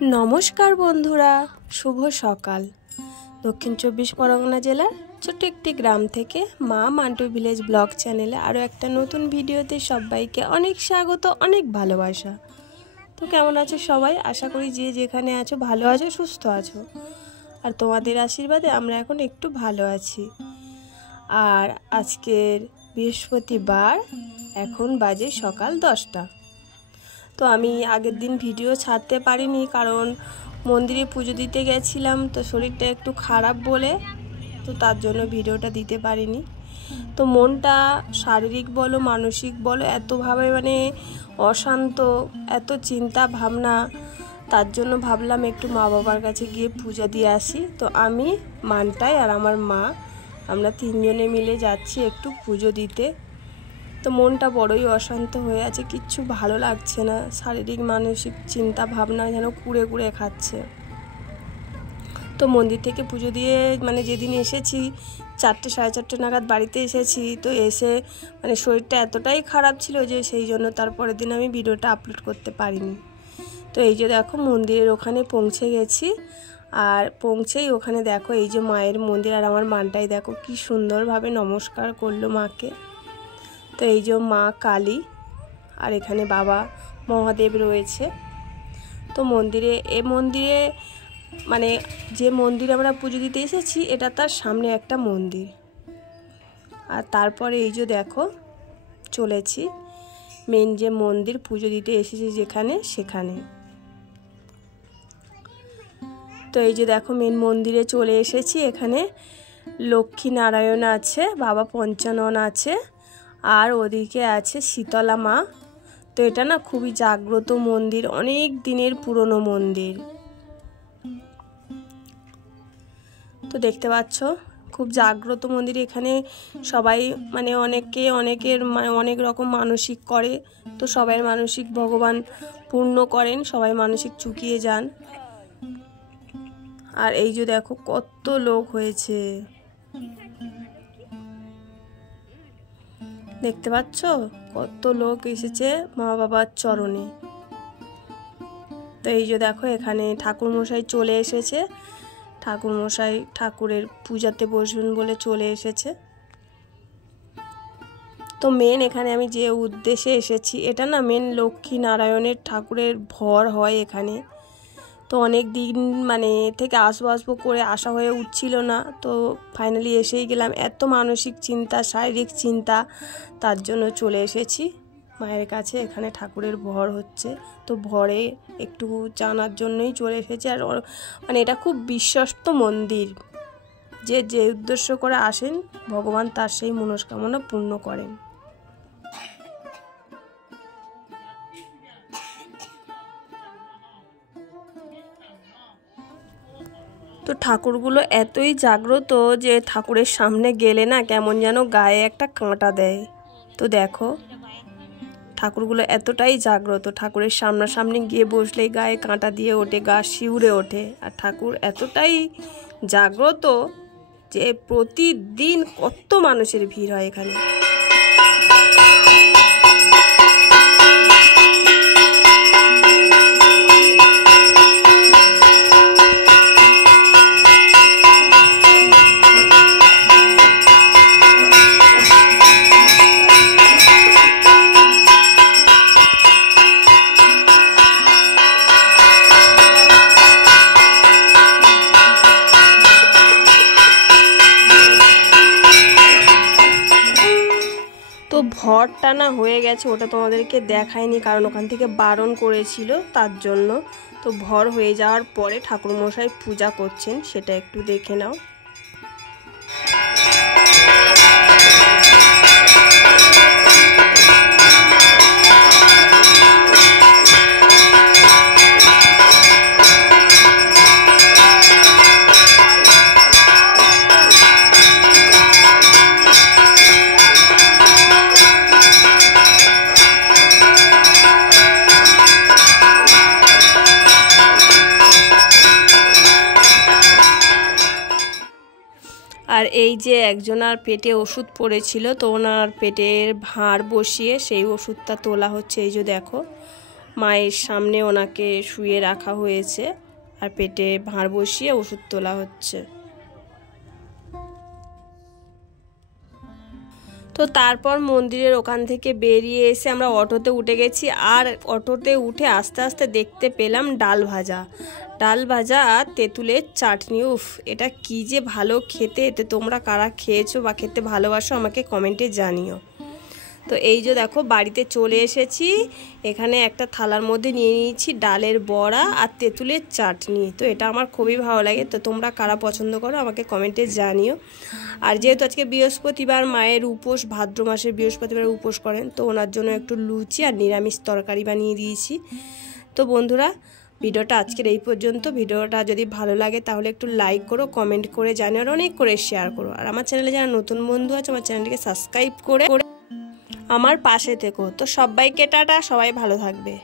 नमस्कार बंधुरा शुभ सकाल। दक्षिण 24 परगना जिलार छोट्ट एकटी ग्राम थेके मा मान्टू विलेज ब्लग चैनेले आरो एकटा नतून भिडियोते सबाइके अनेक स्वागत अनेक भालोबासा। तो केमन आछो सबाई? आशा करी जे जेखाने आछो भालो आछो सुस्थ आछो और तोमादेर आशीर्वादे आमरा एखन एकटू भालो आछि। और आजकेर बृहस्पतिवार एखन बाजे सकाल 10टा। तो आमी आगेर दिन भिडियो छाड़ते पारिनी कारण मंदिरे पुजो दिते गेछिलाम, तो शरीरटा एकटू खाराप बोले तो तार जोन्नो भिडियोटा दिते पारिनी। तो मनटा शारीरिक बोलो मानसिक बोलो एतोभाবে माने अशांत, एत चिंता भावना, तार जोन्नो भाबलाम एकटू मा बाबार काछे गिये पूजा दिये आसि। तो आमी मानटाई और आमार मा आमरा तीनजने मिले जाচ্ছি एकटू पुजो दिते। तो मनटा बड़ोई अशांत हये आछे, किच्छु भालो लागछे ना, शारीरिक मानसिक चिंता भावना जेन कुड़े कुड़े खाচ্ছে। तो मंदिर थेके पुजो दिए माने जेदिन एसेछि 4টে সাড়ে 4টে नागाद बाड़ीते एसेछि। तो एसे माने शरीरटा एतटाई खाराप छिलो जे सेई जोन्नो तार परेर दिन आमी भिडियोटा आपलोड करते पारिनि। तो এই যে দেখো মন্দিরের ওখানে পৌঁছে গেছি আর পৌঁছেই ওখানে দেখো এই যে মায়ের মন্দির আর আমার মানটাই দেখো কি সুন্দরভাবে নমস্কার করলো মাকে। তো এই যে মা কালী আর এখানে বাবা মহাদেব রয়েছে। তো মন্দিরে মন্দিরে মানে যে মন্দিরে আমরা পুজো দিতে এসেছি এটা তার সামনে একটা মন্দির। আর তারপরে এই যে দেখো চলেছি মেন যে মন্দির পুজো দিতে এসেছি যেখানে সেখানে। তো এই যে দেখো মেন মন্দিরে চলে এসেছি। এখানে লক্ষ্মী নারায়ণ আছে, বাবা পঞ্চানন আছে আর ওদিকে আছে শীতলা মা। তো এটা না খুবই জাগ্রত মন্দির, অনেক দিনের পুরনো মন্দির। তো দেখতে পাচ্ছ খুব জাগ্রত মন্দির। এখানে সবাই মানে অনেকের অনেক রকম মানসিক করে, তো সবাই মানসিক ভগবান পূর্ণ করেন, সবাই মানসিক চুকিয়ে যান। আর এই যে দেখো কত লোক হয়েছে, দেখতে পাচ্ছ কত লোক এসেছে মা বাবার চরণে। তো এই যে দেখো এখানে ঠাকুর মশাই চলে এসেছে, ঠাকুর মশাই ঠাকুরের পূজাতে বসবেন বলে চলে এসেছে। তো মেন এখানে আমি যে উদ্দেশ্যে এসেছি এটা না মেন লক্ষ্মী নারায়ণের ঠাকুরের ভর হয় এখানে। তো অনেক দিন মানে থেকে আসবো করে আসা হয়ে উঠছিল না, তো ফাইনালি এসেই গেলাম। এত মানসিক চিন্তা শারীরিক চিন্তা তার জন্য চলে এসেছি মায়ের কাছে। এখানে ঠাকুরের ভর হচ্ছে, তো ভরে একটু জানার জন্যই চলে এসেছি। আর মানে এটা খুব বিশ্বস্ত মন্দির, যে উদ্দেশ্য করে আসেন ভগবান তার সেই মনস্কামনা পূর্ণ করেন। তো ঠাকুরগুলো এতই জাগ্রত যে ঠাকুরের সামনে গেলে না কেমন যেন গায়ে একটা কাঁটা দেয়। তো দেখো ঠাকুরগুলো এতটাই জাগ্রত, ঠাকুরের সামনাসামনি গিয়ে বসলেই গায়ে কাঁটা দিয়ে ওঠে, গা শিউরে ওঠে। আর ঠাকুর এতটাই জাগ্রত যে প্রতিদিন কত মানুষের ভিড় হয় এখানে। তো ভরটা না হয়ে গেছে, ওটা তোমাদেরকে দেখায়নি কারণ ওখান থেকে বারণ করেছিল তার জন্য। তো ভর হয়ে যাওয়ার পরে ঠাকুরমশাই পূজা করছেন সেটা একটু দেখে নাও। আর এই যে একজনার পেটে ওষুধ পড়েছিল, তো ওনার পেটের ভাঁড় বসিয়ে সেই ওষুধটা তোলা হচ্ছে। এই যে দেখো মায়ের সামনে ওনাকে শুয়ে রাখা হয়েছে আর পেটে ভাঁড় বসিয়ে ওষুধ তোলা হচ্ছে। তো তারপর মন্দিরের ওখান থেকে বেরিয়ে এসে আমরা অটোতে উঠে গেছি, আর অটোতে উঠে আস্তে আস্তে দেখতে পেলাম ডাল ভাজা আর তেঁতুলের চাটনি। উফ, এটা কি যে ভালো খেতে। এতে তোমরা কারা খেয়েছো বা খেতে ভালোবাসো আমাকে কমেন্টে জানিও। তো এই যে দেখো বাড়িতে চলে এসেছি, এখানে একটা থালার মধ্যে নিয়ে নিয়েছি ডালের বড়া আর তেঁতুলের চাটনি। তো এটা আমার খুবই ভালো লাগে। তো তোমরা কারা পছন্দ করো আমাকে কমেন্টে জানিও। আর যেহেতু আজকে বৃহস্পতিবার, মায়ের উপোস, ভাদ্র মাসের বৃহস্পতিবার উপোস করেন, তো ওনার জন্য একটু লুচি আর নিরামিষ তরকারি বানিয়ে দিয়েছি। তো বন্ধুরা, ভিডিওটা আজকের এই পর্যন্ত। ভিডিওটা যদি ভালো লাগে তাহলে একটু লাইক করো, কমেন্ট করে জানিও আর অনেক করে শেয়ার করো। আর আমার চ্যানেলে যারা নতুন বন্ধু আছে আমার চ্যানেলটিকে সাবস্ক্রাইব করে আমার পাশে থেকো। তো সবাইকে টাটা, সবাই ভালো থাকবে।